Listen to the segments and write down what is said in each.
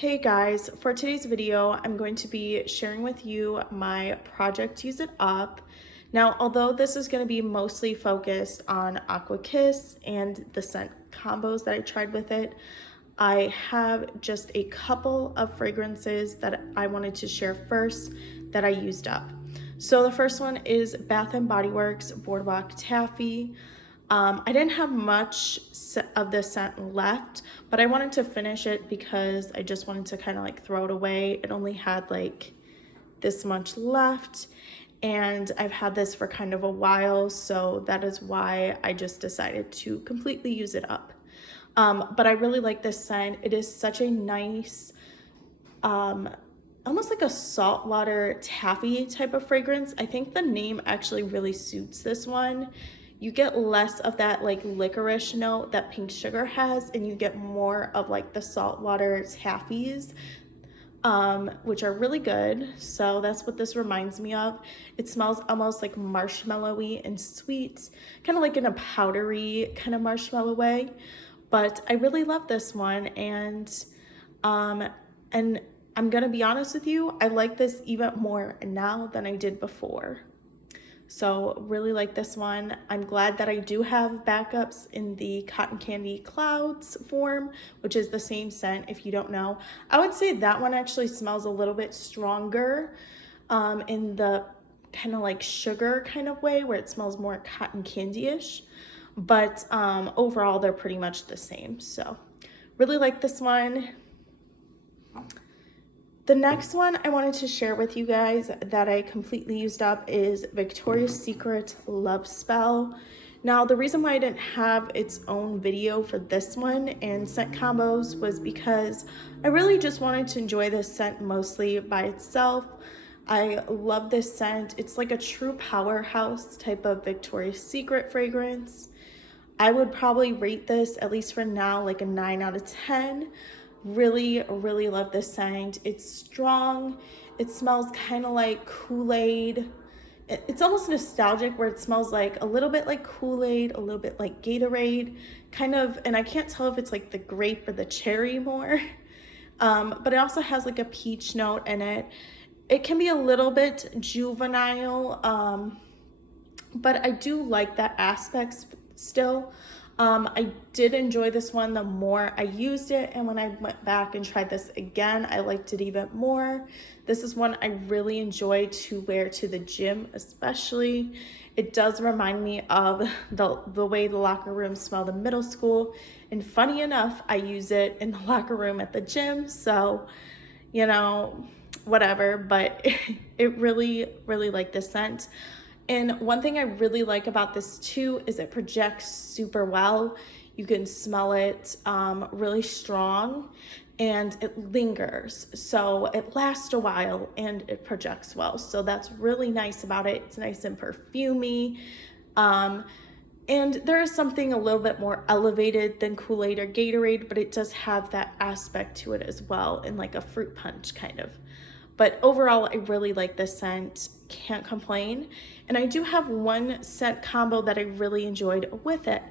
Hey guys, for today's video, I'm going to be sharing with you my project Use It Up. Now, although this is going to be mostly focused on Aqua Kiss and the scent combos that I tried with it, I have just a couple of fragrances that I wanted to share first that I used up. So the first one is Bath & Body Works Boardwalk Taffy. I didn't have much of the scent left, but I wanted to finish it because I just wanted to kind of like throw it away. It only had like this much left, and I've had this for kind of a while, so that is why I just decided to completely use it up. But I really like this scent. It is such a nice, almost like a saltwater taffy type of fragrance. I think the name actually really suits this one. You get less of that like licorice note that pink sugar has, and you get more of like the saltwater taffies, which are really good. So that's what this reminds me of. It smells almost like marshmallowy and sweet, kind of like in a powdery kind of marshmallow way. But I really love this one, and I'm gonna be honest with you, I like this even more now than I did before. So really like this one. I'm glad that I do have backups in the Cotton Candy Clouds form, which is the same scent if you don't know. I would say that one actually smells a little bit stronger in the kind of like sugar kind of way, where it smells more cotton candy-ish. But overall, they're pretty much the same. So really like this one. The next one I wanted to share with you guys that I completely used up is Victoria's Secret Love Spell. Now, the reason why I didn't have its own video for this one and scent combos was because I really just wanted to enjoy this scent mostly by itself. I love this scent. It's like a true powerhouse type of Victoria's Secret fragrance. I would probably rate this, at least for now, like a 9 out of 10. Really love this scent. It's strong. It smells kind of like Kool-Aid. It's almost nostalgic, where it smells like a little bit like Kool-Aid, a little bit like Gatorade, kind of, and I can't tell if it's like the grape or the cherry more. But it also has like a peach note in it. It can be a little bit juvenile, but I do like that aspect still. I did enjoy this one the more I used it, and when I went back and tried this again, I liked it even more. This is one I really enjoy to wear to the gym, especially. It does remind me of the way the locker room smelled in middle school, and funny enough, I use it in the locker room at the gym, so you know, whatever, but it really like this scent. And one thing I really like about this too is it projects super well. You can smell it really strong, and it lingers. So it lasts a while and it projects well. So that's really nice about it. It's nice and perfumey. And there is something a little bit more elevated than Kool-Aid or Gatorade, but it does have that aspect to it as well, in like a fruit punch kind of. But overall, I really like this scent, can't complain. And I do have one scent combo that I really enjoyed with it,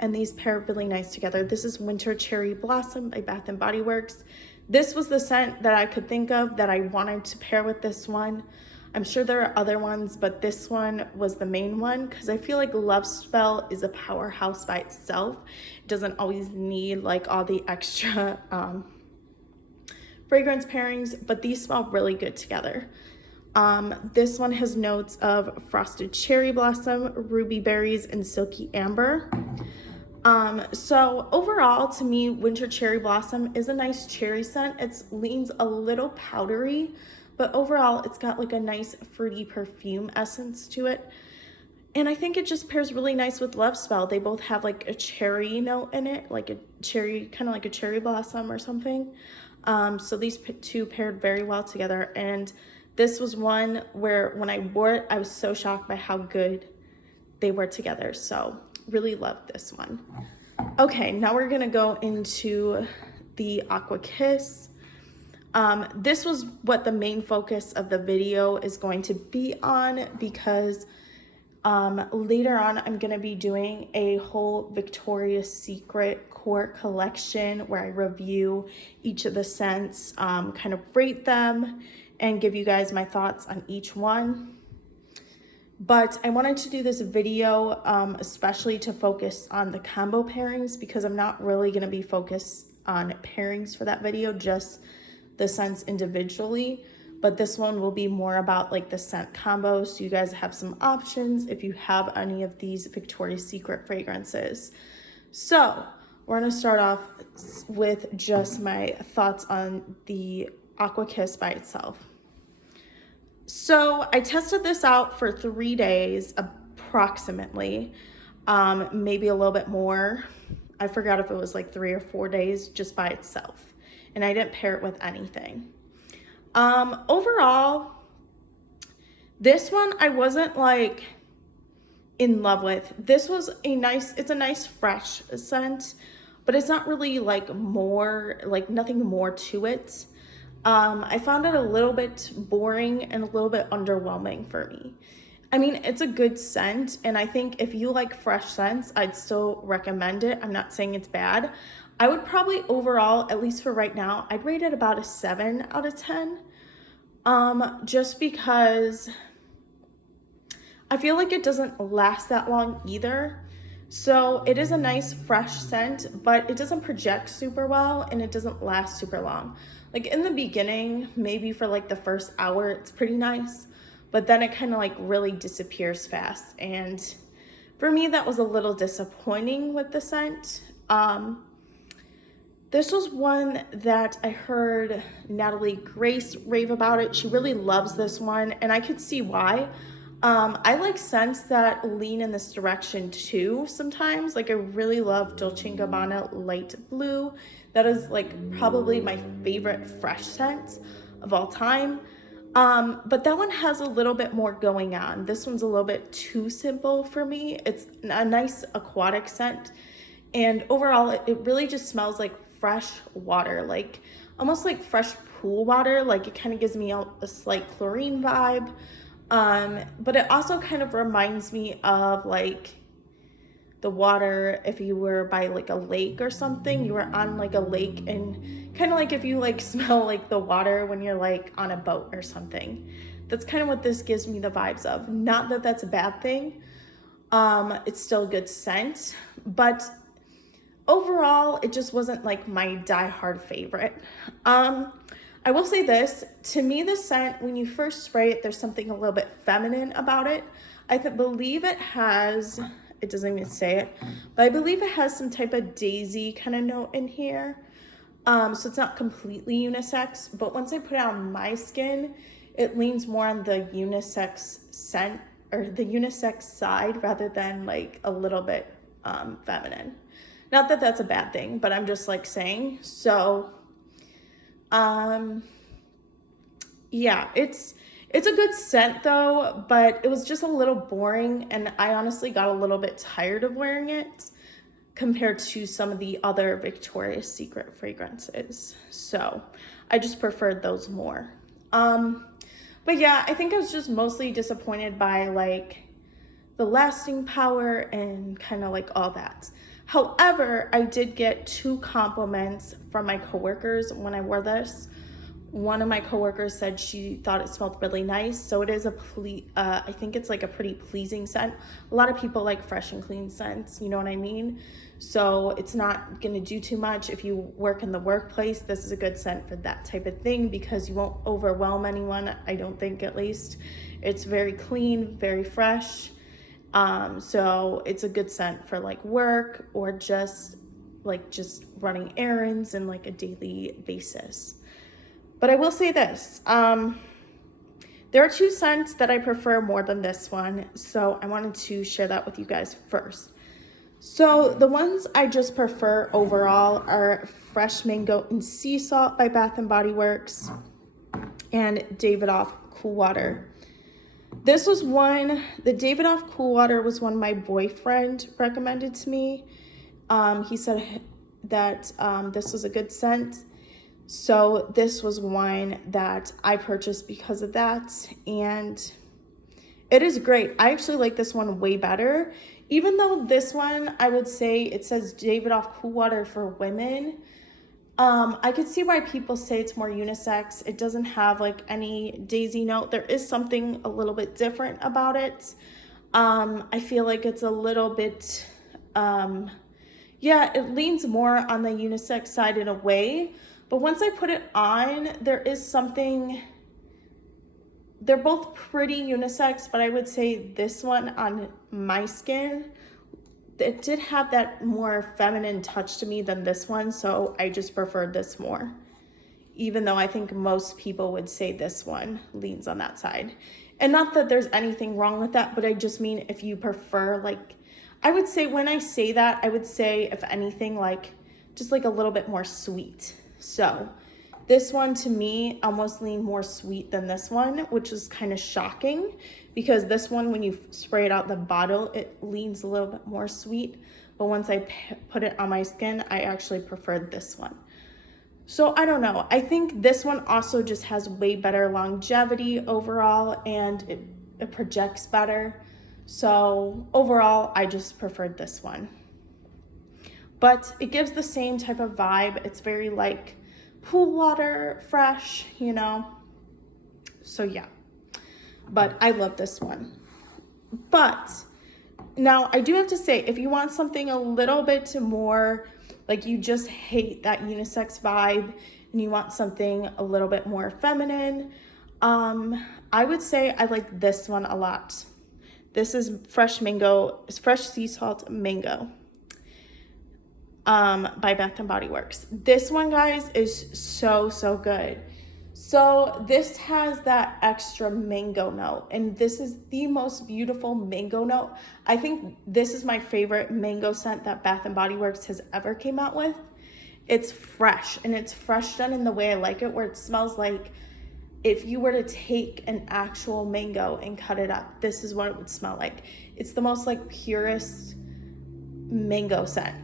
and these pair really nice together. This is Winter Cherry Blossom by Bath & Body Works. This was the scent that I could think of that I wanted to pair with this one. I'm sure there are other ones, but this one was the main one because I feel like Love Spell is a powerhouse by itself. It doesn't always need like all the extra fragrance pairings, but these smell really good together. This one has notes of frosted cherry blossom, ruby berries, and silky amber. So overall, to me, Winter Cherry Blossom is a nice cherry scent. It leans a little powdery, but overall, it's got like a nice fruity perfume essence to it. And I think it just pairs really nice with Love Spell. They both have like a cherry note in it, like a cherry, kind of like a cherry blossom or something. So these two paired very well together. And this was one where when I wore it, I was so shocked by how good they were together. So really love this one. Okay, now we're gonna go into the Aqua Kiss. This was what the main focus of the video is going to be on, because later on I'm gonna be doing a whole Victoria's Secret Couture collection where I review each of the scents, kind of rate them, and give you guys my thoughts on each one. But I wanted to do this video especially to focus on the combo pairings, because I'm not really going to be focused on pairings for that video, just the scents individually. But this one will be more about like the scent combos, so you guys have some options if you have any of these Victoria's Secret fragrances. So we're going to start off with just my thoughts on the Aqua Kiss by itself. So I tested this out for 3 days approximately, maybe a little bit more. I forgot if it was like 3 or 4 days just by itself, and I didn't pair it with anything. Overall, this one I wasn't like in love with. This was it's a nice fresh scent, but it's not really like nothing more to it. I found it a little bit boring and a little bit underwhelming for me. I mean, it's a good scent, and I think if you like fresh scents, I'd still recommend it. I'm not saying it's bad. I would probably overall, at least for right now, I'd rate it about a 7 out of 10. Just because I feel like it doesn't last that long either. So it is a nice fresh scent, but it doesn't project super well and it doesn't last super long. Like in the beginning, maybe for like the first hour, it's pretty nice, but then it kind of like really disappears fast. And for me, that was a little disappointing with the scent. This was one that I heard Natalie Grace rave about it. She really loves this one, and I could see why. I like scents that lean in this direction too sometimes. Like I really love Dolce & Gabbana Light Blue. That is like probably my favorite fresh scent of all time. But that one has a little bit more going on. This one's a little bit too simple for me. It's a nice aquatic scent, and overall it really just smells like fresh water, like almost like fresh pool water. Like it kind of gives me a slight chlorine vibe. But it also kind of reminds me of like the water if you were by like a lake or something. You were on like a lake, and kind of like if you like smell like the water when you're like on a boat or something. That's kind of what this gives me the vibes of. Not that that's a bad thing. It's still a good scent, but overall it just wasn't like my die-hard favorite. I will say this, to me the scent, when you first spray it, there's something a little bit feminine about it. I believe it has, it doesn't even say it, but I believe it has some type of daisy kind of note in here. So it's not completely unisex, but once I put it on my skin, it leans more on the unisex scent, or the unisex side, rather than like a little bit feminine. Not that that's a bad thing, but I'm just like saying. So yeah, it's a good scent though, but it was just a little boring, and I honestly got a little bit tired of wearing it compared to some of the other Victoria's Secret fragrances. So I just preferred those more. But yeah, I think I was just mostly disappointed by like the lasting power and kind of like all that. However, I did get 2 compliments from my coworkers when I wore this. One of my coworkers said she thought it smelled really nice. So it is I think it's like a pretty pleasing scent. A lot of people like fresh and clean scents, you know what I mean? So it's not gonna do too much. If you work in the workplace, this is a good scent for that type of thing, because you won't overwhelm anyone, I don't think, at least. It's very clean, very fresh. So it's a good scent for like work, or just running errands in like a daily basis. But I will say this, there are 2 scents that I prefer more than this one, so I wanted to share that with you guys first. So the ones I just prefer overall are Fresh Mango and Sea Salt by Bath & Body Works and Davidoff Cool Water. This was one, the Davidoff Cool Water was one my boyfriend recommended to me. He said that this was a good scent. So this was one that I purchased because of that. And It is great. I actually like this one way better. Even though this one, I would say it says Davidoff Cool Water for women. I could see why people say it's more unisex. It doesn't have like any daisy note. There is something a little bit different about it. I feel like it's a little bit, yeah, it leans more on the unisex side in a way. But once I put it on, there is something, they're both pretty unisex, but I would say this one on my skin, it did have that more feminine touch to me than this one, so I just preferred this more. Even though I think most people would say this one leans on that side. And not that there's anything wrong with that, but I just mean if you prefer, like, I would say when I say that, I would say if anything, like, just like a little bit more sweet. So this one to me almost leaned more sweet than this one, which is kind of shocking because this one, when you spray it out the bottle, it leans a little bit more sweet. But once I put it on my skin, I actually preferred this one. So I don't know. I think this one also just has way better longevity overall, and it projects better. So overall, I just preferred this one. But it gives the same type of vibe. It's very like pool water, fresh, you know? So yeah, but I love this one. But now I do have to say, if you want something a little bit more, like you just hate that unisex vibe and you want something a little bit more feminine, I would say I like this one a lot. This is fresh sea salt mango. By Bath and Body Works. This one, guys, is so good. So this has that extra mango note, and this is the most beautiful mango note. I think this is my favorite mango scent that Bath and Body Works has ever came out with. It's fresh, and it's fresh done in the way I like it, where it smells like if you were to take an actual mango and cut it up, this is what it would smell like. It's the most like purest mango scent.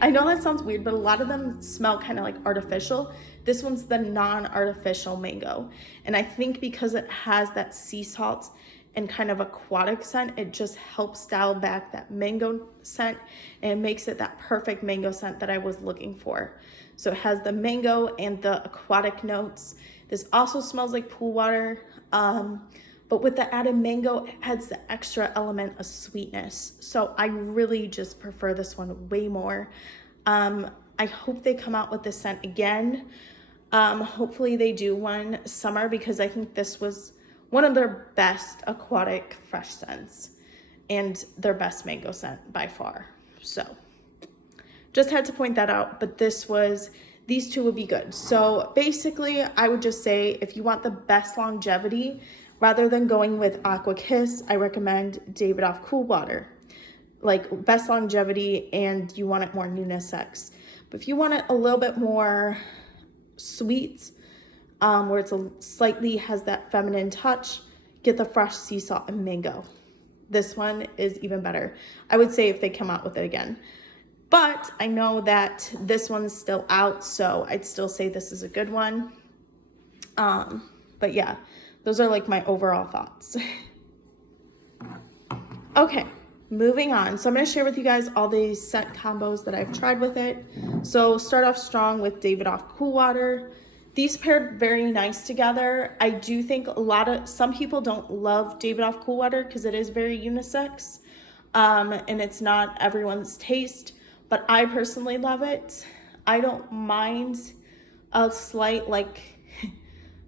I know that sounds weird, but a lot of them smell kind of like artificial. This one's the non-artificial mango, and I think because it has that sea salt and kind of aquatic scent, it just helps dial back that mango scent, and it makes it that perfect mango scent that I was looking for. So it has the mango and the aquatic notes. This also smells like pool water, but with the added mango, it adds the extra element of sweetness. So I really just prefer this one way more. I hope they come out with this scent again. Hopefully they do one summer, because I think this was one of their best aquatic fresh scents and their best mango scent by far. So just had to point that out, but these two would be good. So basically I would just say, if you want the best longevity, rather than going with Aqua Kiss, I recommend Davidoff Cool Water. Like best longevity, and you want it more unisex. But if you want it a little bit more sweet, where it's slightly has that feminine touch, get the fresh sea salt and mango. This one is even better, I would say, if they come out with it again. But I know that this one's still out, so I'd still say this is a good one. But yeah, those are like my overall thoughts. Okay, moving on. So I'm going to share with you guys all these scent combos that I've tried with it. So start off strong with Davidoff Cool Water. These paired very nice together. I do think some people don't love Davidoff Cool Water because it is very unisex, and it's not everyone's taste, but I personally love it. I don't mind a slight like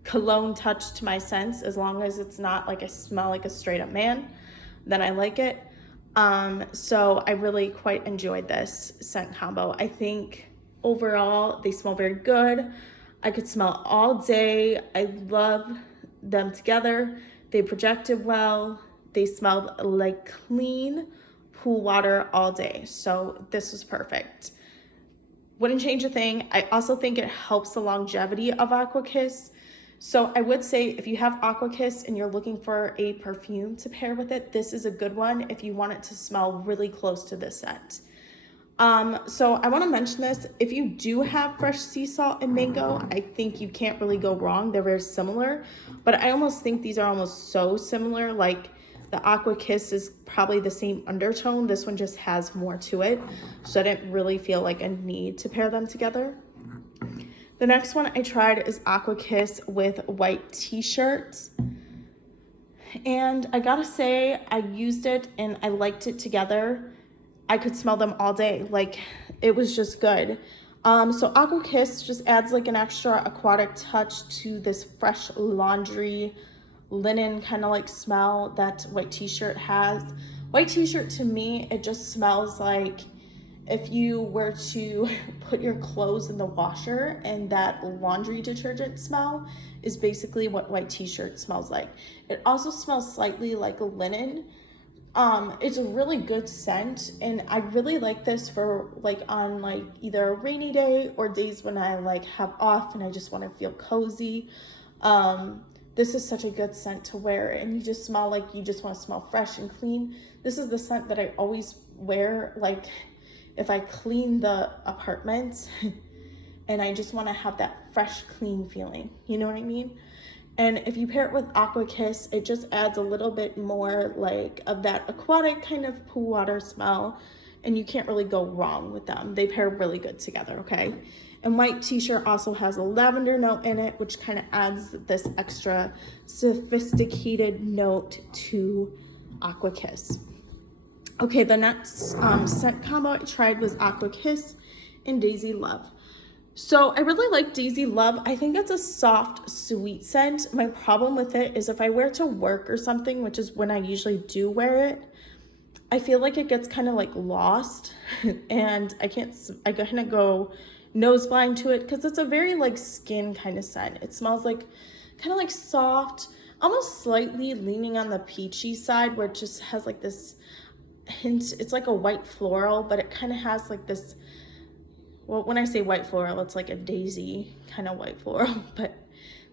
cologne touch to my scents, as long as it's not like I smell like a straight up man, then I like it. So I really quite enjoyed this scent combo. I think overall they smell very good. I could smell all day. I love them together. They projected well. They smelled like clean pool water all day. So this was perfect. Wouldn't change a thing. I also think it helps the longevity of Aqua Kiss. So I would say if you have Aqua Kiss and you're looking for a perfume to pair with it, this is a good one if you want it to smell really close to this scent. So I want to mention this. If you do have fresh sea salt and mango, I think you can't really go wrong. They're very similar, but I almost think these are almost so similar. Like The Aqua Kiss is probably the same undertone. This one just has more to it. So I didn't really feel like a need to pair them together. The next one I tried is Aqua Kiss with white t-shirts. And I gotta say, I used it and I liked it together. I could smell them all day. Like, it was just good. So Aqua Kiss just adds like an extra aquatic touch to this fresh laundry linen kind of like smell that white t-shirt has. White t-shirt to me, it just smells like if you were to put your clothes in the washer, and that laundry detergent smell is basically what white t-shirt smells like. It also smells slightly like a linen. It's a really good scent, and I really like this for like on like either a rainy day or days when I like have off and I just want to feel cozy. This is such a good scent to wear, and you just smell like you just want to smell fresh and clean. This is the scent that I always wear like if I clean the apartment and I just want to have that fresh, clean feeling. You know what I mean? And if you pair it with Aqua Kiss, it just adds a little bit more like of that aquatic kind of pool water smell, and you can't really go wrong with them. They pair really good together, okay? And white t-shirt also has a lavender note in it, which kind of adds this extra sophisticated note to Aqua Kiss. Okay, the next scent combo I tried was Aqua Kiss and Daisy Love. So I really like Daisy Love. I think it's a soft, sweet scent. My problem with it is if I wear it to work or something, which is when I usually do wear it, I feel like it gets kind of like lost and I kind of go nose blind to it because it's a very like skin kind of scent. It smells like kind of like soft, almost slightly leaning on the peachy side, where it just has like this hint. It's like a white floral, but it kind of has like this, well, when I say white floral, it's like a daisy kind of white floral, but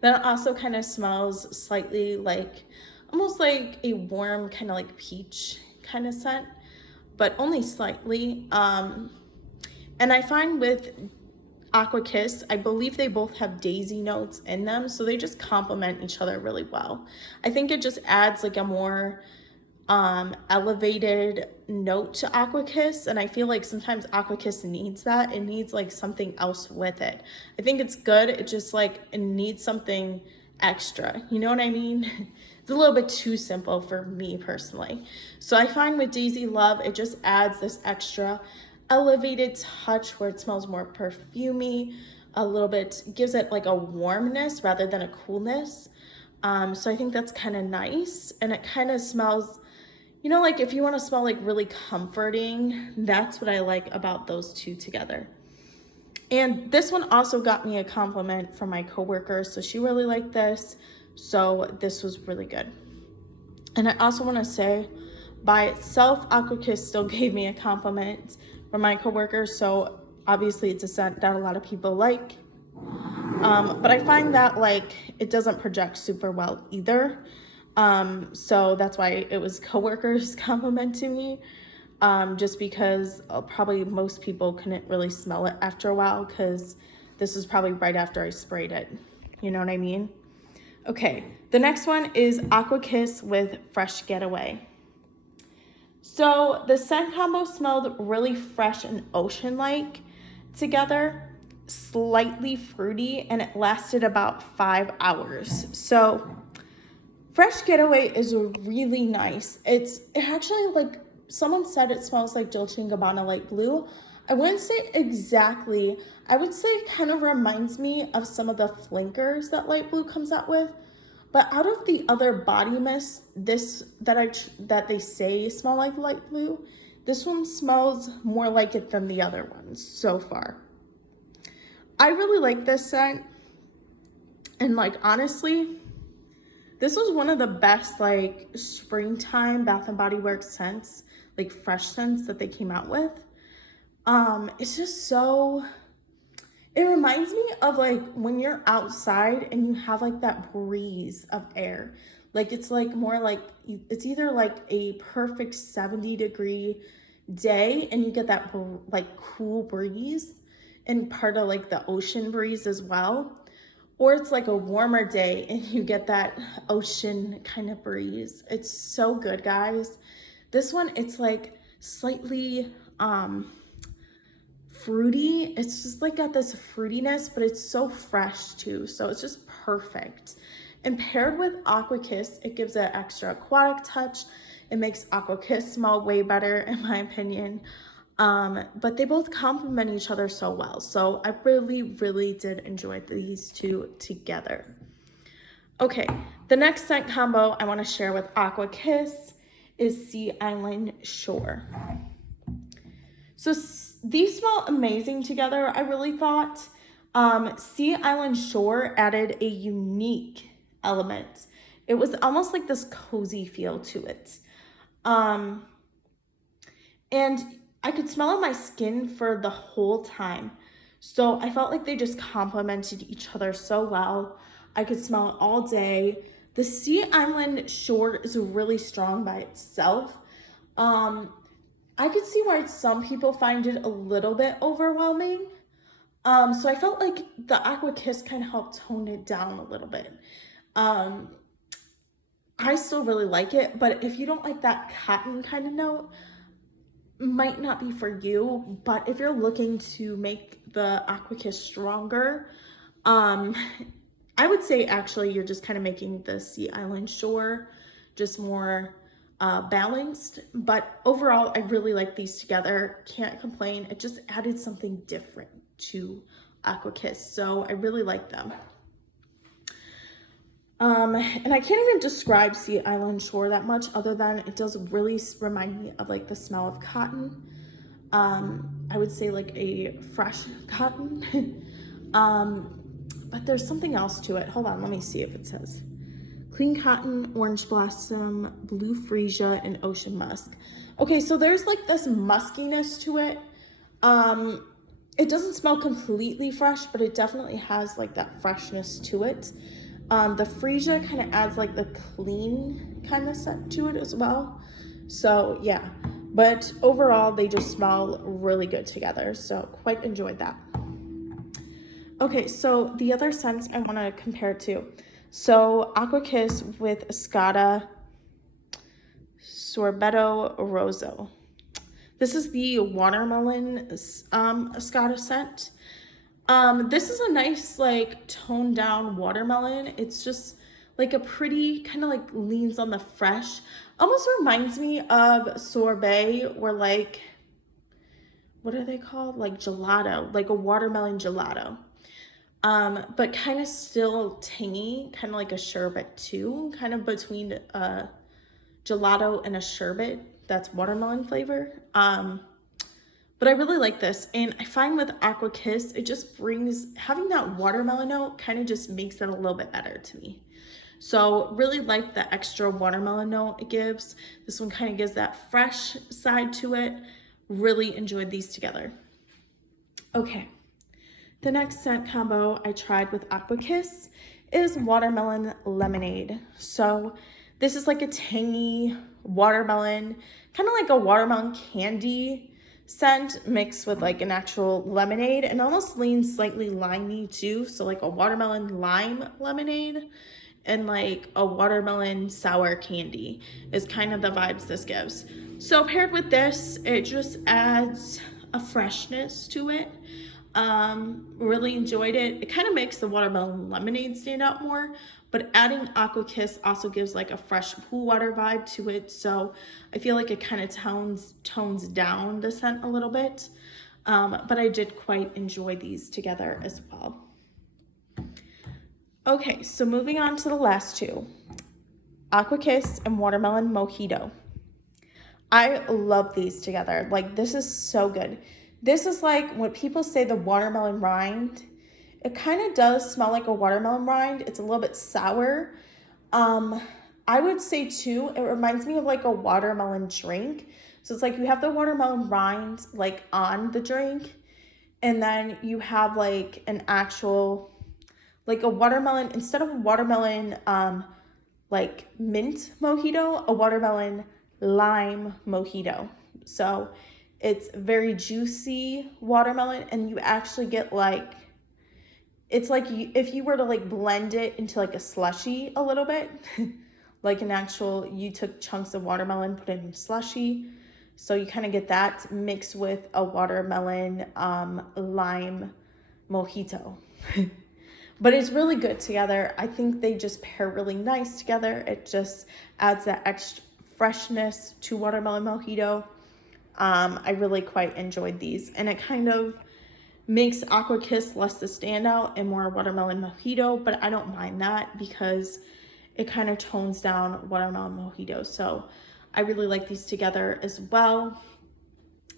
then it also kind of smells slightly like almost like a warm kind of like peach kind of scent, but only slightly. And I find with Aqua Kiss, I believe they both have daisy notes in them, so they just complement each other really well. I think it just adds like a more elevated note to Aqua Kiss, and I feel like sometimes Aqua Kiss needs that. It needs like something else with it. I think it's good, it just like it needs something extra, you know what I mean? It's a little bit too simple for me personally. So I find with Daisy Love, it just adds this extra elevated touch where it smells more perfumey, a little bit, gives it like a warmness rather than a coolness. So I think that's kind of nice, and it kind of smells, you know, like if you want to smell like really comforting, that's what I like about those two together. And this one also got me a compliment from my coworker, so she really liked this. So this was really good. And I also want to say, by itself, Aqua Kiss still gave me a compliment from my coworker. So obviously it's a scent that a lot of people like. But I find that like it doesn't project super well either. So that's why it was coworkers complimenting me. Just because probably most people couldn't really smell it after a while, because this is probably right after I sprayed it. You know what I mean? Okay, the next one is Aqua Kiss with Fresh Getaway. So the scent combo smelled really fresh and ocean-like together, slightly fruity, and it lasted about 5 hours. So Fresh Getaway is really nice. It actually, like, someone said it smells like Dolce & Gabbana Light Blue. I wouldn't say exactly. I would say it kind of reminds me of some of the flankers that Light Blue comes out with. But out of the other body mists, this that they say smell like Light Blue, this one smells more like it than the other ones so far. I really like this scent. And like, honestly, this was one of the best like springtime Bath and Body Works scents, like fresh scents that they came out with. It's just so, it reminds me of like when you're outside and you have like that breeze of air. Like it's like more like, it's either like a perfect 70-degree day and you get that like cool breeze and part of like the ocean breeze as well. or it's like a warmer day and you get that ocean kind of breeze. It's so good, guys. This one, it's like slightly fruity. It's just like got this fruitiness, but it's so fresh too. So it's just perfect. And paired with Aqua Kiss, it gives an extra aquatic touch. It makes Aqua Kiss smell way better, in my opinion. But they both complement each other so well. So I really, really did enjoy these two together. Okay, the next scent combo I want to share with Aqua Kiss is Sea Island Shore. So these smell amazing together, I really thought. Sea Island Shore added a unique element. It was almost like this cozy feel to it. And I could smell on my skin for the whole time. So I felt like they just complemented each other so well. I could smell it all day. The Sea Island Shore is really strong by itself. I could see why some people find it a little bit overwhelming. So I felt like the Aqua Kiss kind of helped tone it down a little bit. I still really like it, but if you don't like that cotton kind of note, might not be for you. But if you're looking to make the Aqua Kiss stronger, I would say actually you're just kind of making the Sea Island Shore just more balanced. But overall, I really like these together. Can't complain. It just added something different to Aqua Kiss, so I really like them. And I can't even describe Sea Island Shore that much, other than it does really remind me of like the smell of cotton. I would say like a fresh cotton. But there's something else to it. Hold on, let me see if it says. Clean cotton, orange blossom, blue freesia, and ocean musk. Okay, so there's like this muskiness to it. It doesn't smell completely fresh, but it definitely has like that freshness to it. The freesia kind of adds like the clean kind of scent to it as well. So yeah, but overall they just smell really good together. So quite enjoyed that. Okay, so the other scents I want to compare to. So Aqua Kiss with Escada Sorbetto Rosso. This is the watermelon Escada scent. This is a nice like toned down watermelon. It's just like a pretty kind of like leans on the fresh. Almost reminds me of sorbet, or like, what are they called? Like gelato, like a watermelon gelato. But kind of still tangy, kind of like a sherbet too, kind of between a gelato and a sherbet that's watermelon flavor. But I really like this, and I find with Aqua Kiss, it just brings, having that watermelon note kind of just makes it a little bit better to me. So really like the extra watermelon note it gives. This one kind of gives that fresh side to it. Really enjoyed these together. Okay, the next scent combo I tried with Aqua Kiss is watermelon lemonade. So this is like a tangy watermelon, kind of like a watermelon candy scent mixed with like an actual lemonade, and almost leans slightly limey too. So like a watermelon lime lemonade and like a watermelon sour candy is kind of the vibes this gives. So paired with this, it just adds a freshness to it. Really enjoyed it. It kind of makes the watermelon lemonade stand out more, but adding Aqua Kiss also gives like a fresh pool water vibe to it. So I feel like it kind of tones down the scent a little bit. But I did quite enjoy these together as well. Okay, so moving on to the last two, Aqua Kiss and Watermelon Mojito. I love these together. Like, this is so good. This is like when people say the watermelon rind, it kind of does smell like a watermelon rind. It's a little bit sour. I would say too, it reminds me of like a watermelon drink. So it's like you have the watermelon rind like on the drink, and then you have like an actual, like a watermelon, instead of a watermelon like mint mojito, a watermelon lime mojito. So it's very juicy watermelon, and you actually get like it's like if you were to like blend it into like a slushy a little bit, like an actual, you took chunks of watermelon, put it in slushy. So you kind of get that mixed with a watermelon lime mojito. But it's really good together. I think they just pair really nice together. It just adds that extra freshness to watermelon mojito. I really quite enjoyed these, and it kind of makes Aqua Kiss less the standout and more watermelon mojito, but I don't mind that because it kind of tones down watermelon mojito. So I really like these together as well.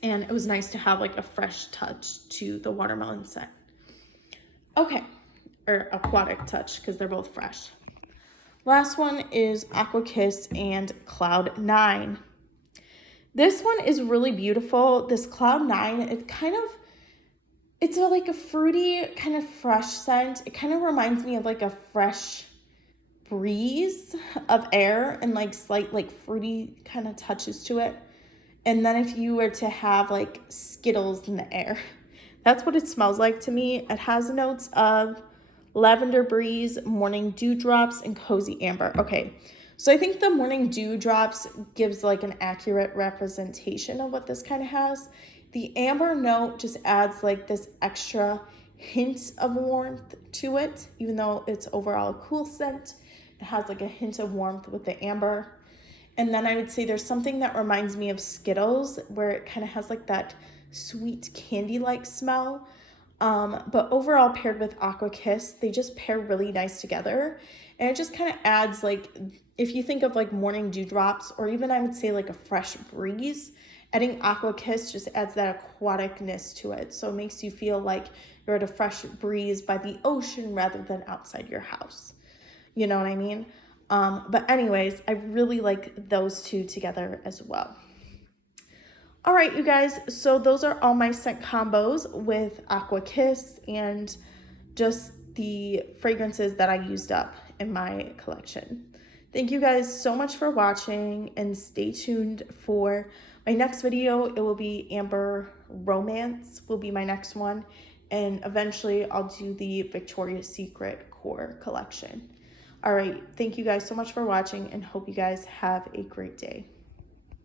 And it was nice to have like a fresh touch to the watermelon scent. Okay, or aquatic touch because they're both fresh. Last one is Aqua Kiss and Cloud 9. This one is really beautiful. This Cloud 9, it's like a fruity kind of fresh scent. It kind of reminds me of like a fresh breeze of air and like slight like fruity kind of touches to it. And then if you were to have like Skittles in the air, that's what it smells like to me. It has notes of lavender breeze, morning dewdrops, and cozy amber. Okay, so I think the morning dewdrops gives like an accurate representation of what this kind of has. The amber note just adds like this extra hint of warmth to it, even though it's overall a cool scent. It has like a hint of warmth with the amber. And then I would say there's something that reminds me of Skittles, where it kind of has like that sweet candy-like smell. But overall, paired with Aqua Kiss, they just pair really nice together. And it just kind of adds like, if you think of like morning dewdrops, or even I would say like a fresh breeze, adding Aqua Kiss just adds that aquaticness to it. So it makes you feel like you're at a fresh breeze by the ocean rather than outside your house. You know what I mean? But anyways, I really like those two together as well. All right, you guys, so those are all my scent combos with Aqua Kiss and just the fragrances that I used up in my collection. Thank you guys so much for watching, and stay tuned for my next video. It will be Amber Romance will be my next one, and eventually I'll do the Victoria's Secret Core collection. All right, thank you guys so much for watching, and hope you guys have a great day.